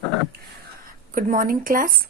Good morning, class.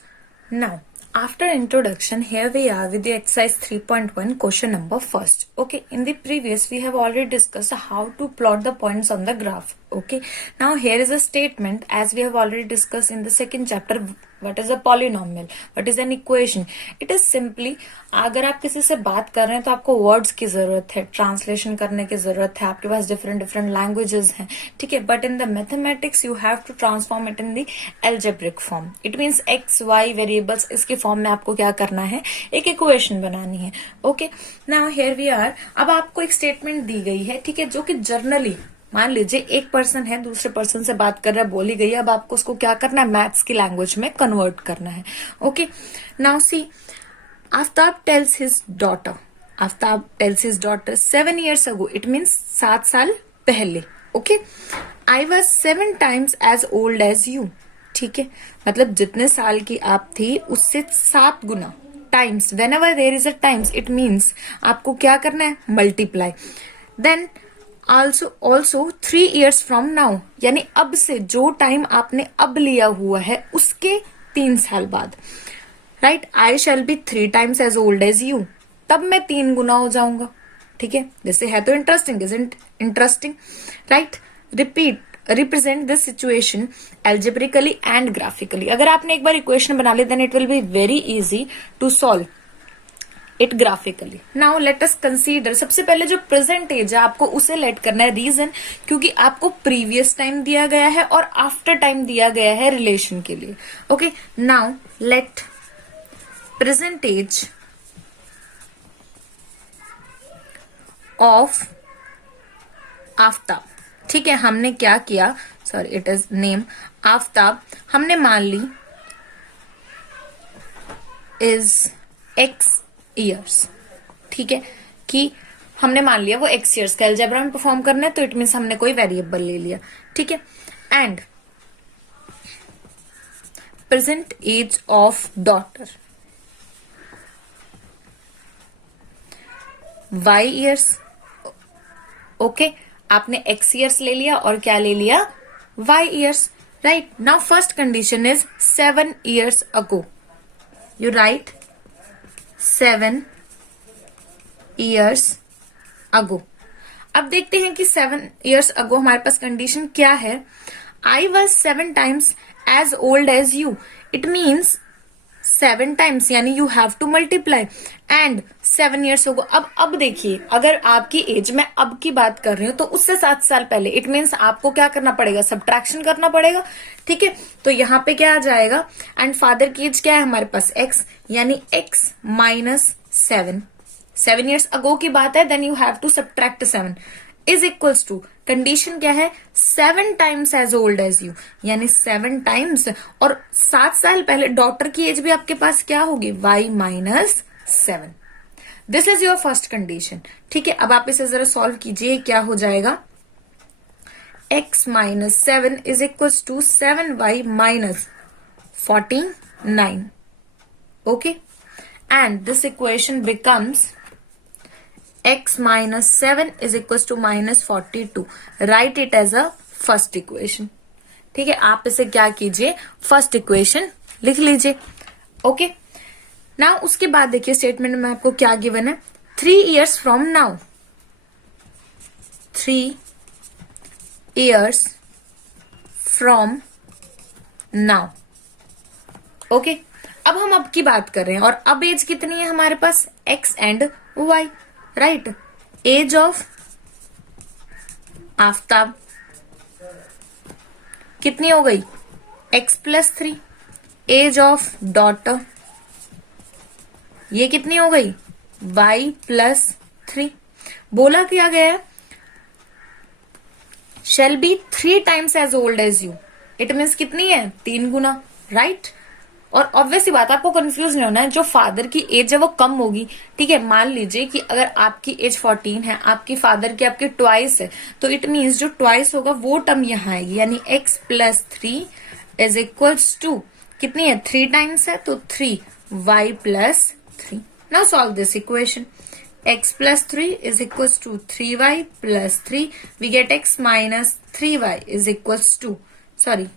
Now, after introduction, here we are with the exercise 3.1 question number first. Okay, in the previous, we have already discussed how to plot the points on the graph. Okay, now here is a statement as we have already discussed in the second chapter. What is a polynomial? What is an equation? It is simply, अगर आप किसी से बात कर रहे हैं तो आपको वर्ड्स की जरूरत है, ट्रांसलेशन करने की जरूरत है, आपके पास डिफरेंट डिफरेंट लैंग्वेजेस हैं, ठीक है. But in the mathematics you have to transform it in the algebraic form. It means X Y variables, इसके फॉर्म में आपको क्या करना है, एक इक्वेशन बनानी है. Okay, now here we are. अब आपको एक स्टेटमेंट दी गई है, ठीक है, जो कि जर्नली मान लीजिए एक पर्सन है, दूसरे पर्सन से बात कर रहा है, बोली गई है. अब आपको उसको क्या करना है, मैथ्स की लैंग्वेज में कन्वर्ट करना है. Okay, now see, Aftab tells his daughter, Aftab tells his daughter 7 years ago. It means 7 साल पहले. Okay, I was 7 times as old as you. ठीक है, मतलब जितने साल की आप थी उससे 7 गुना. Times, whenever there is a times, it means आपको क्या करना है, multiply. Then also 3 years from now, यानी अब से जो टाइम आपने अब लिया हुआ है उसके 3 साल बाद. Right, I shall be 3 times as old as you. तब मैं 3 गुना हो जाऊंगा. ठीक है, जैसे है तो interesting, isn't interesting. Right, repeat, represent this situation algebraically and graphically. अगर आपने एक बार इक्वेशन बना ली then it will be very easy to solve it graphically. Now let us consider, सबसे पहले जो प्रेजेंट एज है आपको उसे लेट करना है. रीजन, क्योंकि आपको प्रीवियस टाइम दिया गया है और आफ्टर टाइम दिया गया है रिलेशन के लिए. Okay, now let present age of Aftab. ठीक है, हमने क्या किया, sorry it is name Aftab, हमने मान ली इज x years. ठीक है, कि हमने मान लिया वो x years का अलजेब्रा में परफॉर्म करना है, तो इट मीन्स हमने कोई वेरिएबल ले लिया. ठीक है, and present age of daughter y years. Okay, आपने x years ले लिया और क्या ले लिया, y years. Right, now first condition is 7 years ago. You right 7 years ago. अब देखते हैं कि 7 years ago हमारे पास कंडीशन क्या है. I was 7 times as old as you. It means 7 times, यानी you have to multiply and 7 years ago. अब देखिए, अगर आपकी एज में अब की बात कर रही हूं तो उससे 7 साल पहले, इट मीन्स आपको क्या करना पड़ेगा, सब्ट्रैक्शन करना पड़ेगा. ठीक है, तो यहां पे क्या आ जाएगा, एंड फादर की एज क्या है हमारे पास, x, यानी x माइनस 7. 7 years ago की बात है, then you have to subtract 7 is equals to, condition क्या है, 7 times as old as you, यानी 7 times, और 7 साल पहले डॉटर की एज भी आपके पास क्या होगी, y minus 7. This is your first condition. ठीक है, अब आप इसे जरा सॉल्व कीजिए, क्या हो जाएगा, x minus 7 is equals to 7y minus 49. Okay, and this equation becomes x minus 7 is equals to minus 42. Write it as a first equation. ठीक है, आप इसे क्या कीजिए, फर्स्ट इक्वेशन लिख लीजिए. ओके, नाउ उसके बाद देखिए स्टेटमेंट में आपको क्या गिवन है, 3 years from now. 3 years from now. Okay, अब हम अब की बात कर रहे हैं और अब एज कितनी है हमारे पास, x and y. Right, age of Aftab कितनी हो गई, x plus 3. Age of daughter ये कितनी हो गई, y प्लस 3. बोला किया गया है shall be 3 times as old as you. It means कितनी है, 3 गुना. राइट, और ऑब्वियसली बात, आपको कंफ्यूज नहीं होना है, जो फादर की एज है वो कम होगी. ठीक है, मान लीजिए कि अगर आपकी एज 14 है, आपकी फादर की आपके ट्वाइस है, तो इट मीन्स जो ट्वाइस होगा वो टर्म यहाँ आएगी, यानी x plus 3 is equals to, कितनी है, 3 times है तो 3y plus 3. Now solve this equation. x plus 3 is equals to 3y plus 3. We get x minus 3y is equals to, sorry,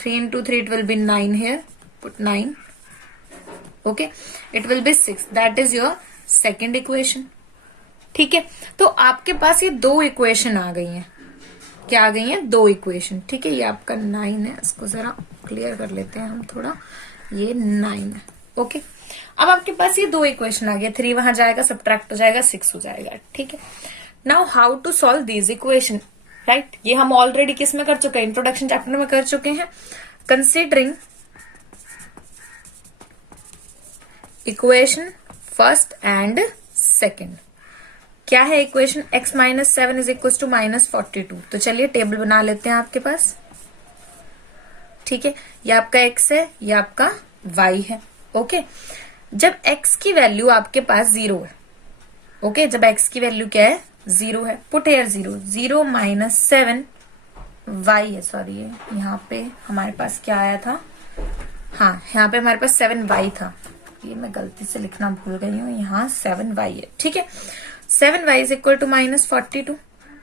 3 into 3 it will be 9 here, put 9. Okay, it will be 6. That is your second equation. ठीक है, तो आपके पास ये दो equation आ गई हैं. क्या आ गई हैं? दो इक्वेशन. ठीक है, ये आपका 9 है. इसको जरा क्लियर कर लेते हैं हम थोड़ा. ये 9 है. ओके, अब आपके पास ये दो इक्वेशन आ गया. 3 वहां जाएगा, सब्ट्रैक्ट हो जाएगा, 6 हो जाएगा. ठीक है, now how to solve these equation, right. ये हम ऑलरेडी किस में कर चुके हैं? इंट्रोडक्शन चैप्टर में कर चुके हैं. Considering equation first and second. क्या है equation? x minus 7 is equal to minus 42. तो चलिए टेबल बना लेते हैं आपके पास. ठीक है, ये आपका x है, ये आपका y है. ओके, जब x की वैल्यू आपके पास 0 है. ओके, जब x की वैल्यू क्या है? 0 है. Put here 0. 0 माइनस 7 y है. सॉरी, यहाँ पे हमारे पास क्या आया था? हाँ, यहाँ पे हमारे पास 7y था. ये मैं गलती से लिखना भूल गई हूँ. यहाँ 7y है. ठीक है, 7y is equal to minus 42.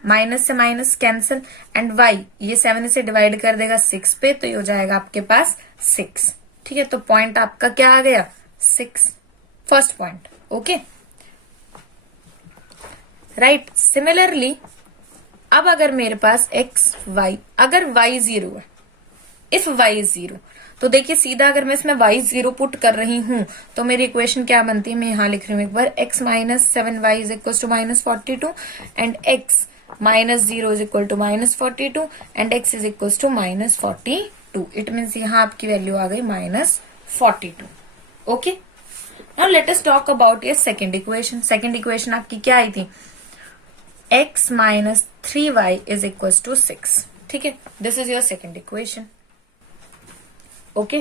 Minus से माइनस कैंसिल एंड y ये 7 से डिवाइड कर देगा 6 पे, तो ये हो जाएगा आपके पास 6. ठीक है, तो पॉइंट आपका क्या आ गया? 6. First point. Okay, right. Similarly अब अगर मेरे पास x y, अगर y 0 है, इफ y इज 0, तो देखिए सीधा अगर मैं इसमें y 0 पुट कर रही हूं तो मेरी इक्वेशन क्या बनती है? मैं यहां लिख रही हूं एक बार. x minus 7y is equal to minus 42 and x minus 0 is equal to minus 42 and x is equal to minus 42. It means यहां आपकी वैल्यू आ गई minus 42. Okay, now let us talk about your second equation. Second equation आपकी क्या आई थी? x minus 3y is equal to 6. ठीक है, this is your second equation. Okay,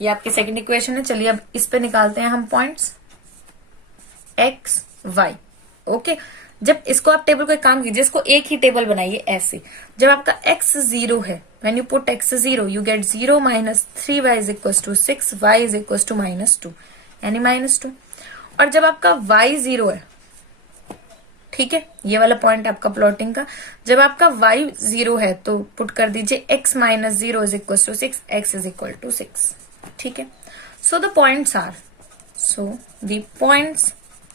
ये आपकी सेकेंड इक्वेशन है. चलिए अब इस पे निकालते हैं हम पॉइंट्स x y. ओके, जब इसको आप टेबल को एक काम कीजिए, इसको एक ही टेबल बनाइए ऐसे. जब आपका x 0 है, when you put x 0 you get 0 minus 3y is equal to 6, y is equal to minus 2, यानी माइनस 2. और जब आपका y 0 है, ठीक है, ये वाला पॉइंट आपका प्लॉटिंग का, जब आपका y 0 है तो पुट कर दीजिए x minus 0 is equal to 6, x is equal to 6. ठीक है, सो द पॉइंट्स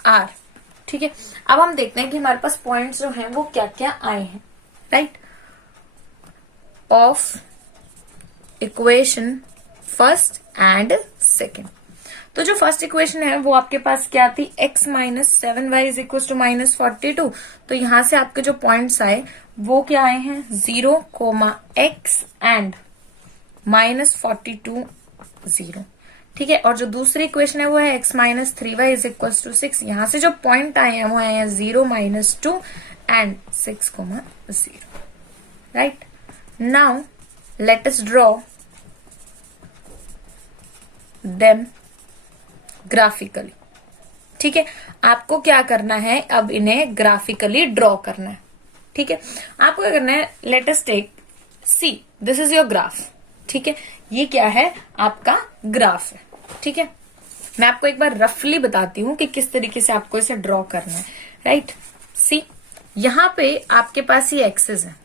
आर. ठीक है, अब हम देखते हैं कि हमारे पास पॉइंट्स जो हैं वो क्या क्या आए हैं. Right, of equation first and second. तो जो फर्स्ट इक्वेशन है वो आपके पास क्या थी? x minus 7y is equal to minus 42. तो यहां से आपके जो पॉइंट्स आए वो क्या आए हैं? 0, x एंड माइनस 42 0. ठीक है, और जो दूसरी इक्वेशन है वो है x minus 3y is equal to 6. यहां से जो पॉइंट आए हैं वो आए हैं 0 minus 2 and 6 0. Right, now let us draw them graphically. ठीक है, आपको क्या करना है? अब इन्हें ग्राफिकली ड्रॉ करना है. ठीक है, आपको क्या करना है? Let us take see, this is your graph. ठीक है, ये क्या है? आपका ग्राफ है. ठीक है, मैं आपको एक बार रफली बताती हूं कि किस तरीके से आपको इसे ड्रॉ करना है. राइट, सी, यहां पे आपके पास ये एक्सेस है.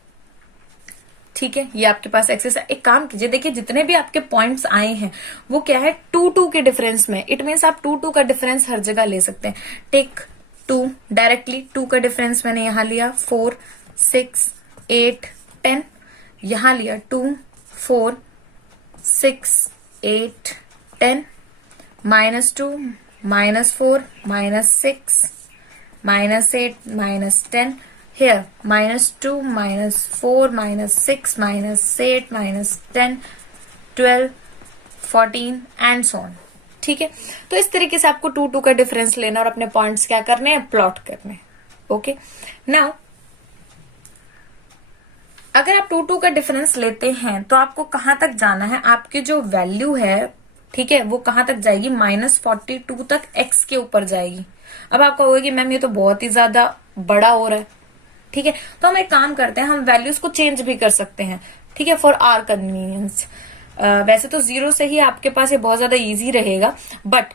ठीक है, ये आपके पास एक्सेस है. एक काम कीजिए, देखिए जितने भी आपके पॉइंट्स आए हैं वो क्या है? 2 के डिफरेंस में. इट मीन्स आप 2 का डिफरेंस हर जगह ले सकते हैं. Take 2 directly. 2 का डिफरेंस मैंने यहां लिया 4, 6, 8, 10. यहां लिया 2, 4, 6, 8, 10. Minus 2, minus 4, minus 6, minus 8, minus 10. Here, minus 2, minus 4, minus 6, minus 8, minus 10, 12, 14 and so on. ठीक है, तो इस तरीके से आपको 2 का डिफरेंस लेना और अपने पॉइंट्स क्या करने हैं? प्लॉट करने हैं. ओके, नाउ अगर आप 2 का डिफरेंस लेते हैं तो आपको कहां तक जाना है? आपकी जो वैल्यू है, ठीक है, वो कहां तक जाएगी? माइनस 42 तक x के ऊपर जाएगी. अब आप कहोगे कि मैम ये तो बहुत ही ज्यादा बड़ा हो रहा है. ठीक है, तो हम एक काम करते हैं, हम वैल्यूज को चेंज भी कर सकते हैं. ठीक है, फॉर आर कन्वीनियंस. वैसे तो 0 से ही आपके पास ये बहुत ज्यादा इजी रहेगा, बट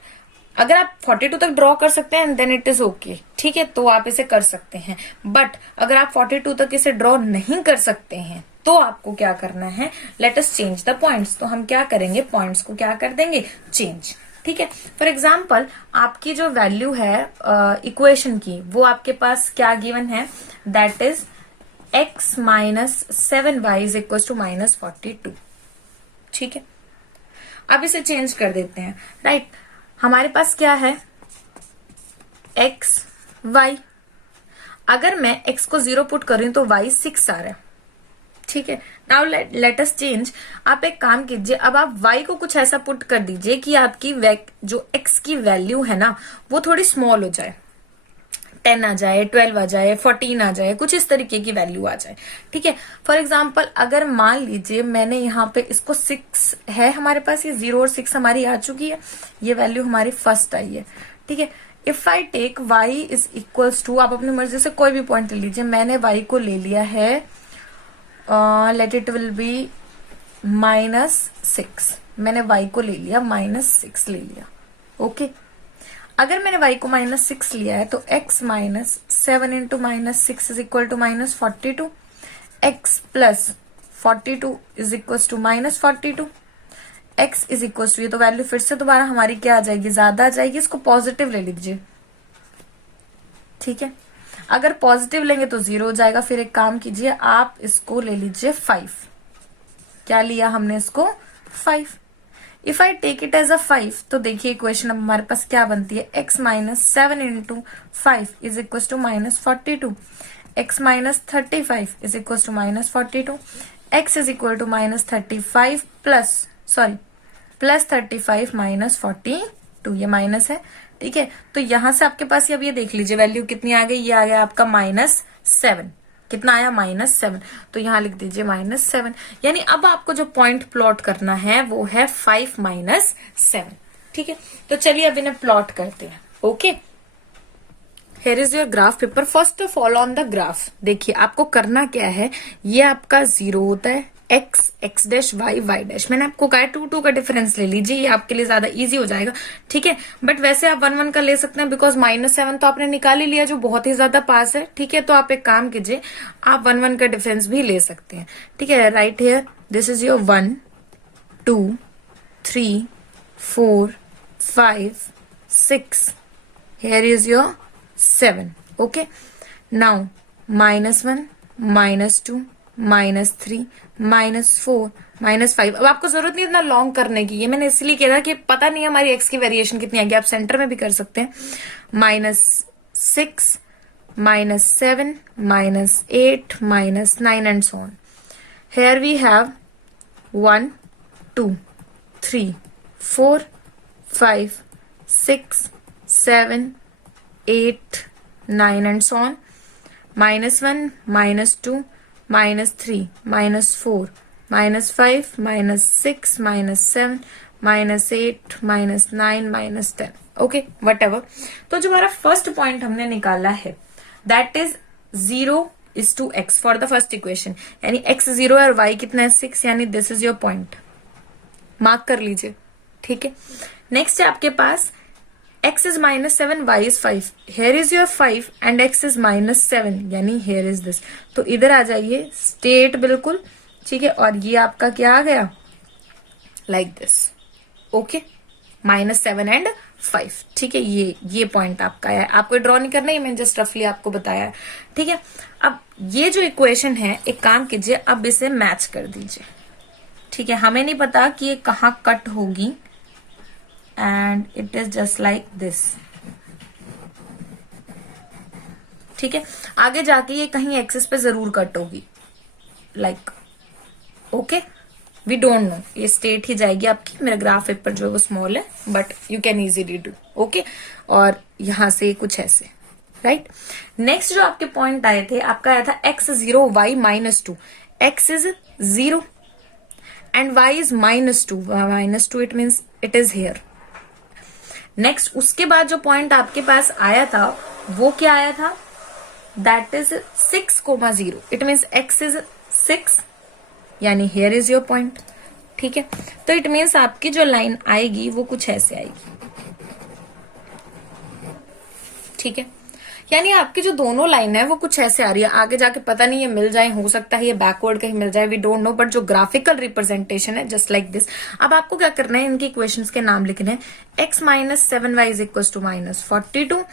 अगर आप 42 तक ड्रॉ कर सकते हैं देन इट इज ओके. ठीक है, तो आप इसे कर सकते हैं. बट अगर आप 42 तक इसे ड्रॉ नहीं कर सकते हैं, तो आपको क्या करना है, let us change the points. तो हम क्या करेंगे, पॉइंट्स को क्या कर देंगे, चेंज। ठीक है, फॉर एग्जाम्पल आपकी जो वैल्यू है इक्वेशन की, वो आपके पास क्या गिवन है, that is x minus 7y is equal to minus 42। ठीक है, अब इसे चेंज कर देते हैं, राइट। हमारे पास क्या है, x y। अगर मैं x को 0 पुट कर रही हूं तो y 6 आ रहा है। ठीक है, नाउ लेट अस चेंज। आप एक काम कीजिए, अब आप y को कुछ ऐसा पुट कर दीजिए कि आपकी जो x की वैल्यू है ना, वो थोड़ी स्मॉल हो जाए, 10 आ जाए, 12 आ जाए, 14 आ जाए, कुछ इस तरीके की वैल्यू आ जाए। ठीक है, फॉर एग्जाम्पल अगर मान लीजिए मैंने यहाँ पे इसको 6 है हमारे पास, ये 0 और 6 हमारी आ चुकी है, ये वैल्यू हमारी फर्स्ट आई है। ठीक है, if I take y is equals to, आप अपनी मर्जी से कोई भी पॉइंट ले लीजिए, मैंने y को ले लिया है, लेट इट विल बी -6। मैंने y को ले लिया -6 ले लिया। ओके, अगर मैंने y को -6 लिया है तो x minus 7 into -6 is equal to -42, x plus 42 is equal to -42, x is equal to, ये तो वैल्यू फिर से दोबारा हमारी क्या आ जाएगी, ज्यादा आ जाएगी, इसको पॉजिटिव ले लीजिए। ठीक है, अगर पॉजिटिव लेंगे तो 0 हो जाएगा। फिर एक काम कीजिए, आप इसको ले लीजिए 5। क्या लिया हमने इसको, 5। If I take it as a 5 तो देखिए इक्वेशन अब हमारे पास क्या बनती है, x minus 7 into 5 is equal to -42, x minus 35 is equal to -42, x is equal to -35 plus 35 -42, ये माइनस है। ठीक है, तो यहां से आपके पास अब ये देख लीजिए वैल्यू कितनी आ गई, ये आ गया आपका -7। कितना आया, -7। तो यहां लिख दीजिए -7, यानी अब आपको जो पॉइंट प्लॉट करना है वो है 5 -7। ठीक है, तो चलिए अब इन्हें प्लॉट करते हैं। Okay, here is your graph paper. First of all on the graph देखिए आपको करना क्या है, ये आपका 0 होता है, x डैश y डैश। मैंने आपको कहा 2 का डिफरेंस ले लीजिए, ये आपके लिए ज्यादा इजी हो जाएगा। ठीक है, बट वैसे आप 1 का ले सकते हैं, बिकॉज -7 तो आपने निकाल ही लिया जो बहुत ही ज्यादा पास है। ठीक है, तो आप एक काम कीजिए, आप 1 का डिफरेंस भी ले सकते हैं। ठीक है, right here this is your 1 2 3 4 5 6, here is your 7. Okay, now -1 -2 -3 -4 -5। अब आपको जरूरत नहीं इतना लॉन्ग करने की, ये मैंने इसलिए किया था कि पता नहीं हमारी एक्स की वेरिएशन कितनी आएगी, आप सेंटर में भी कर सकते हैं। -6 -7 -8 -9 and so on. Here we have 1 2 3 4 5 6 7 8 9 and so on. -1 -2 -3 -4 -5 -6 -7 -8 -9 -10। Okay, what ever. तो जो हमारा फर्स्ट पॉइंट हमने निकाला है that is 0 is to x for the first equation, यानी x 0 है और y कितना है 6, यानी this is your point, mark कर लीजिए। ठीक है, नेक्स्ट है आपके पास x is -7, y is 5, here is your 5 and x is -7, यानी here is this। तो इधर आ जाइए स्टेट बिल्कुल। ठीक है, और ये आपका क्या आ गया, लाइक दिस। Okay, -7 and 5। ठीक है, ये पॉइंट आपका है, आपको ड्रॉ नहीं करना है, मैंने जस्ट रफली आपको बताया है। ठीक है, अब ये जो इक्वेशन है, एक काम कीजिए, अब इसे मैच कर दीजिए। ठीक है, हमें नहीं पता कि ये कहाँ कट होगी, and it is just like this. ठीक है, आगे जाके ये कहीं एक्सिस पे जरूर कट होगी, like okay, we don't know, ये स्टेट ही जाएगी आपकी। मेरा ग्राफ पेपर जो है वो स्मॉल है, but you can easily do. Okay, और यहां से कुछ ऐसे, राइट। नेक्स्ट जो आपके पॉइंट आए थे, आपका आया था x 0 y -2, x is 0 and y is -2 it means it is here. Next उसके बाद जो पॉइंट आपके पास आया था वो क्या आया था, that is 6,0, it means x is 6, यानी हेयर इज योर पॉइंट। ठीक है, तो इट मीन्स आपकी जो लाइन आएगी वो कुछ ऐसे आएगी। ठीक है, यानी आपकी जो दोनों लाइन है वो कुछ ऐसे आ रही है, आगे जाके पता नहीं ये मिल जाए, हो सकता है ये बैकवर्ड कहीं मिल जाए, वी डोंट नो, बट जो ग्राफिकल रिप्रेजेंटेशन है जस्ट लाइक दिस। अब आपको क्या करना है, इनकी इक्वेशंस के नाम लिखने हैं। x minus 7y is equal to minus 42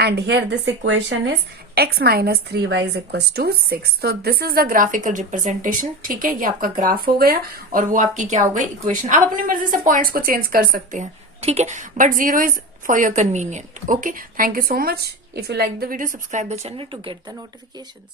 and here this equation is x minus 3y is equal to 6। तो this is the graphical representation. ठीक है, ये आपका ग्राफ हो गया और वो आपकी क्या हो गई, इक्वेशन। आप अपनी मर्जी से पॉइंट्स को चेंज कर सकते हैं, ठीक है, but 0 is for your convenient. Okay, thank you so much. If you like the video, subscribe the channel to get the notifications.